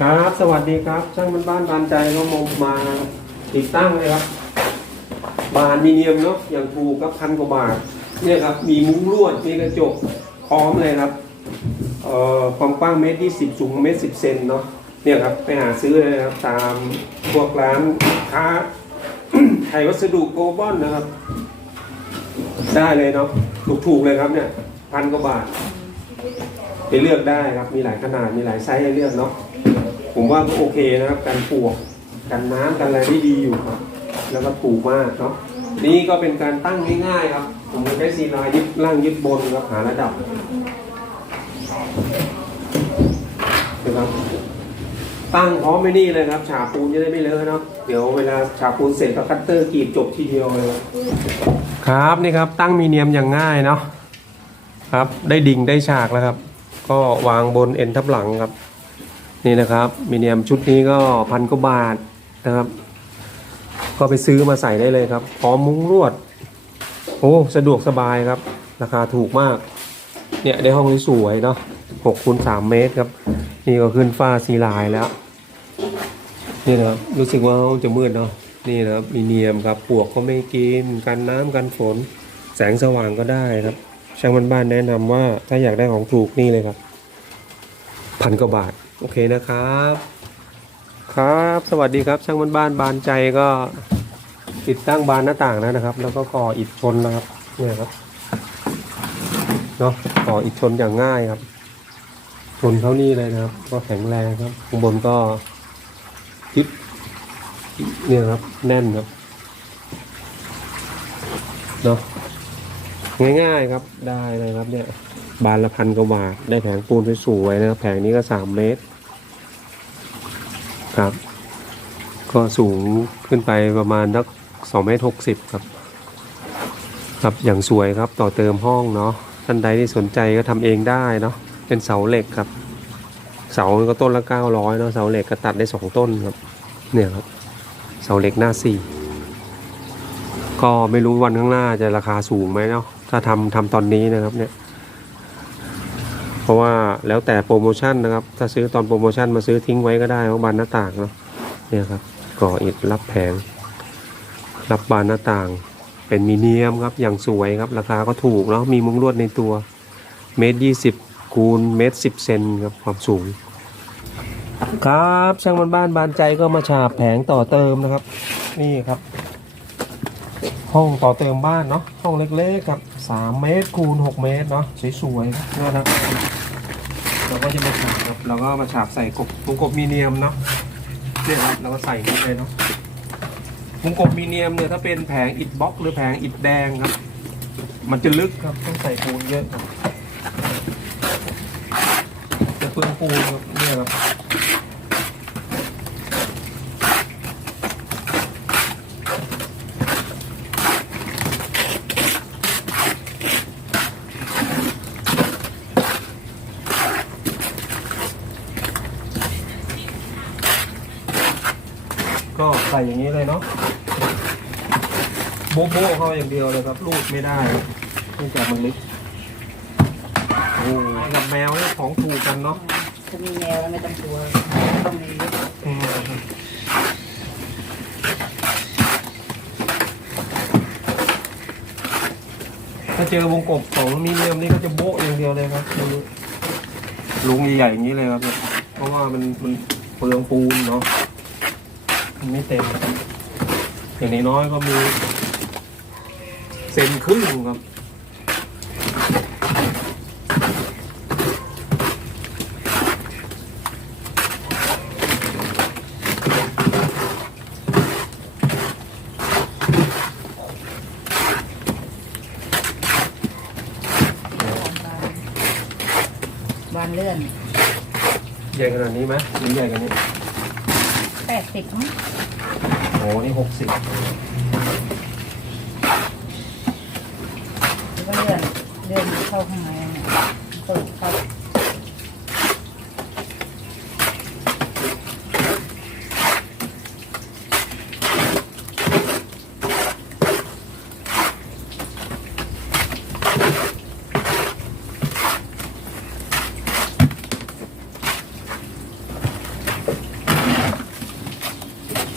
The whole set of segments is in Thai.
ครับ สวัสดีครับ ช่างบ้านบ้านบานใจก็มงมาติดตั้งเลยครับ บานมีเนียมเนาะอย่างถูกครับพันกว่าบาทเนี่ยครับ มีมุ้งลวดมีกระจกพร้อมเลยครับเอ่อความกว้างเมตรยี่สิบสูงเมตรสิบเซนเนาะเนี่ยครับไปหาซื้อเลยครับ ตามพวกร้านค้าไทยวัสดุโกลบอลนะครับ ได้เลยเนาะถูกๆเลยครับเนี่ยพันกว่าบาท ไปเลือกได้ครับมีหลายขนาดมีหลายไซส์ให้เลือกเนาะ ผมว่าก็โอเคนะครับการปลวกกันน้ำกันอะไรได้ดีอยู่ครับ แล้วก็ถูกมากเนาะนี่ก็เป็นการตั้งง่ายๆครับ ผมใช้ซีลายยึดล่างยึดบนครับหาระดับนะครับตั้งพร้อมไม่นี่เลยครับ ฉาบปูนจะได้ไม่เลอะเนาะเดี๋ยวเวลาฉาบปูนเสร็จก็คัตเตอร์กรีดจบทีเดียวเลยครับนี่ครับตั้งมีเนียมอย่างง่ายเนาะครับ ได้ดิ่งได้ฉากแล้วครับ ก็วางบนเอ็นทับหลังครับ นี่นะครับมีเนียมชุดนี้ก็พันกว่าบาทนะครับ ก็ไปซื้อมาใส่ได้เลยครับ พร้อมมุ้งลวด โอ้สะดวกสบายครับ ราคาถูกมาก เนี่ยได้ห้องที่สวยเนาะหกคูณสามเมตรครับ นี่ก็ขึ้นฟ้าซีลายแล้ว นี่นะครับรู้สึกว่าจะมืดเนาะนี่นะครับมีเนียมครับปวกก็ไม่กินกันน้ำกันฝน แสงสว่างก็ได้ครับช่างบ้านๆแนะนำว่าถ้าอยากได้ของถูกนี่เลยครับ พันกว่าบาท โอเคนะครับ ครับสวัสดีครับช่างบ้านๆบานใจก็ติดตั้งบานหน้าต่างแล้วนะครับ แล้วก็ก่ออิฐชนนะครับเนี่ยครับเนาะก่ออิฐชนอย่างง่ายครับชนเขานี่เลยนะครับ ก็แข็งแรงครับข้างบนก็ทิศเนี่ยครับ แน่นครับเนาะง่ายๆครับได้เลยครับเนี่ย บานละพันกว่าบาท ได้แผงปูนสวยๆนะครับ แผงนี้ก็สามเมตร ครับ ก็สูงขึ้นไปประมาณนักสองเมตรหกสิบครับ ครับอย่างสวยครับต่อเติมห้องเนาะท่านใดที่สนใจก็ทำเองได้เนาะเป็นเสาเหล็กครับ เสาก็ต้นละเก้าร้อยเนาะเสาเหล็กก็ตัดได้สองต้นครับ เนี่ยครับ เสาเหล็กหน้าสี่ก็ไม่รู้วันข้างหน้าจะราคาสูงไหมเนาะถ้าทำทำตอนนี้นะครับเนี่ย เพราะว่าแล้วแต่โปรโมชั่นนะครับ ถ้าซื้อตอนโปรโมชั่นมาซื้อทิ้งไว้ก็ได้เพราะบานหน้าต่างเนาะเนี่ยครับก่ออิฐรับแผง รับบานหน้าต่าง เป็นมีเนียมครับอย่างสวยครับ ราคาก็ถูกเนาะมีมุ้งลวดในตัวเมตรยี่สิบคูณเมตรสิบเซนครับความสูง ครับช่างบ้านบ้านบานใจก็มาฉาบแผงต่อเติมนะครับ นี่ครับ ห้องต่อเติมบ้านเนาะห้องเล็กๆครับสามเมตรคูณหกเมตรเนาะสวยๆนะครับ ก็จะมาฉาบครับเราก็มาฉาบใส่กบวงกบมีเนียมเนาะเนี่ยครับเราก็ใส่นี้เลยเนาะวงกบมีเนียมเนี่ยถ้าเป็นแผงอิฐบล็อก หรือแผงอิฐแดงครับ มันจะลึกครับต้องใส่ปูนเยอะครับจะเปลืองปูนครับเนี่ยครับ ใส่อย่างนี้เลยเนาะโบ๊ะโบ๊ะเข้าอย่างเดียวเลยครับรูดไม่ได้เนื่องจากมันลึกโอ้กับแมวเนี่ยของถูกกันเนาะถ้ามีแมวแล้วไม่ต้องกลัวต้องมีอืมถ้าเจอวงกบของมีเนียมนี่ก็จะโบ๊ะอย่างเดียวเลยครับดูลุงใหญ่ๆอย่างนี้เลยครับเนี่ยเพราะว่ามันมันเปลืองปูนเนาะ มันไม่เต็ม อย่างน้อยๆก็มีเซนครึ่งครับบานเลื่อน ใหญ่ขนาดนี้ไหมหรือใหญ่กว่านี้แป ดสิบมั้งโอ้นี่หกสิบหรือว่าเลื่อนเลื่อนเข้าข้างในเนี่ย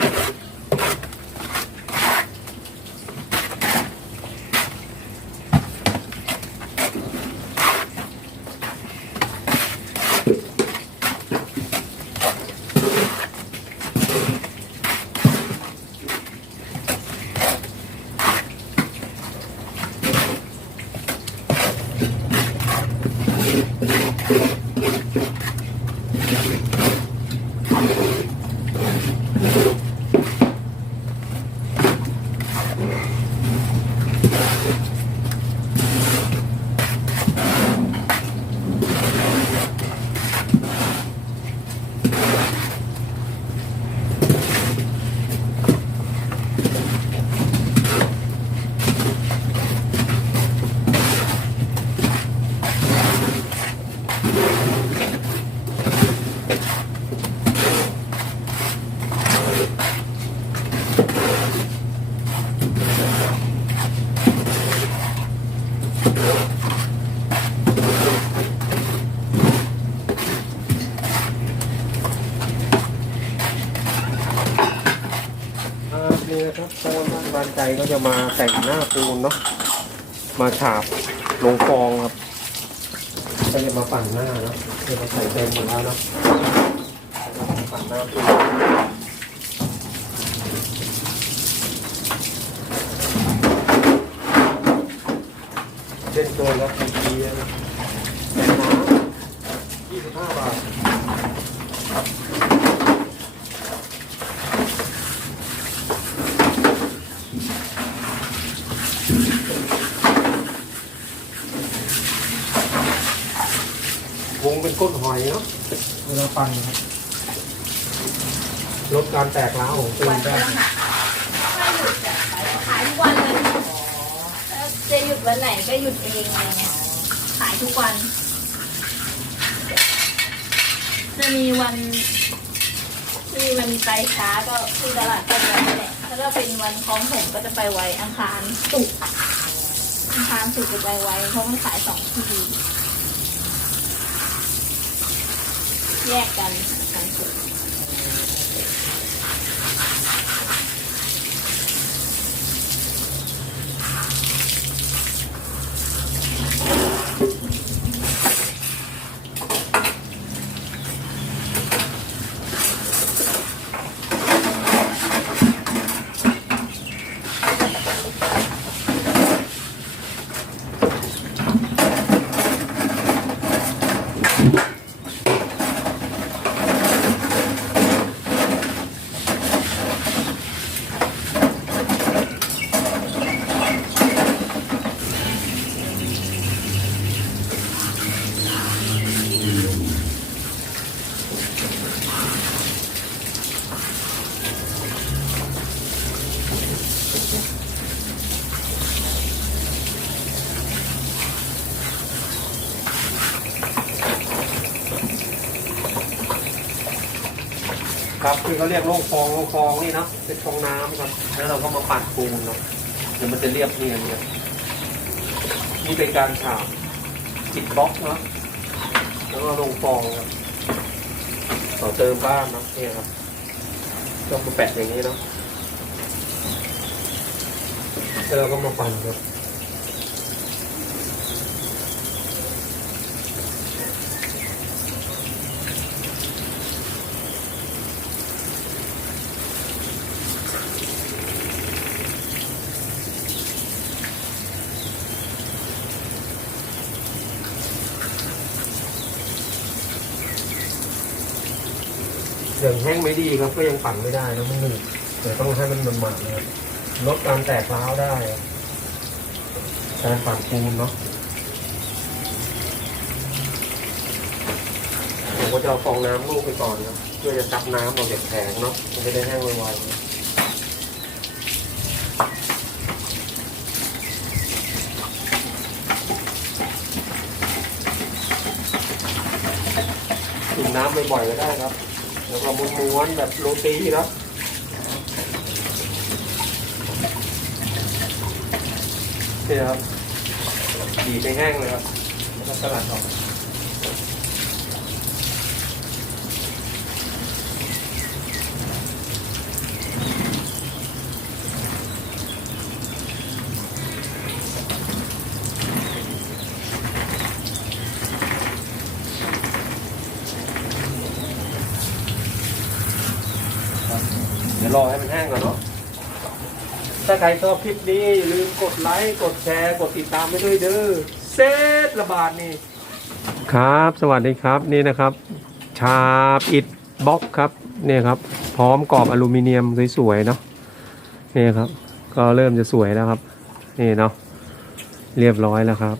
you ก็จะมาแต่งหน้าปูนเนาะมาฉาบลงฟองครับก็จะมาปั่นหน้าเนาะจะมาใส่เต็มหมดแล้วเนาะปั่นหน้าปูนเช่นเคยครับทีทีนะแต่น้ำยี่สิบห้าบาท วงเป็น ก้นหอยเนาะเวลาปั่นครับลดการแตกร้าวของปูวันนพได้ฤหัสถ้าหยุดจะขายขายทุกวันเลยถ้าจะหยุดวันไหนก็หยุดเองอะไรเงี้ยขายทุกวัน จะมีวันที่มันไปช้าก็ที่ตลาดต้นไม้แหละถ้าก็เป็นวันคล้องผมก็จะไปไวอังคารศุกร์อังคารศุกร์จะไปไวเพราะมันขายสองที่ แยกกันอังคารศุกร์ครับ ที่เขาเรียกโล่งฟองโล่งฟองนี่เนาะเป็นฟองน้ำครับแล้วเราก็มาปั่นปูนเนาะเดี๋ยวมันจะเรียบเนียนเนี่ยนี่เป็นการฉาบจิตบล็อกเนาะแล้วก็ลงฟองครับต่อเติมบ้านเนาะเนี่ยครับก็มาแปะอย่างนี้เนาะแล้วเราก็มาปั่นครับ แห้งไม่ดีครับก็ยังปั่นไม่ได้นะมันหนืดเดี๋ยวต้องให้มันมันๆนะครับลดการแตกร้าวได้การปั่นปูนเนาะผมก็จะเอาฟองน้ำลูกไปก่อนครับเพื่อจะซับน้ำออกจากแผงเนาะมันจะได้แห้งไวๆุ่มน้ำบ่อยๆก็ได้ครับ แล้วก็ม้วนๆแบบโรตีครับนี่ครับดีไปแห้งเลยครับแล้วก็สลัดออกเดี๋ยวรอให้มันแห้งก่อนเนาะ ถ้าใครชอบคลิปนี้อย่าลืมกดไลค์ กดแชร์ กดติดตามไปด้วยเด้อเซตระบาดนี่ ครับ สวัสดีครับนี่นะครับ ชาบอิดบล็อกครับเนี่ยครับ พร้อมกรอบอลูมิเนียมสวยๆเนาะนี่ครับ ก็เริ่มจะสวยแล้วครับ นี่เนาะเรียบร้อยแล้วครับ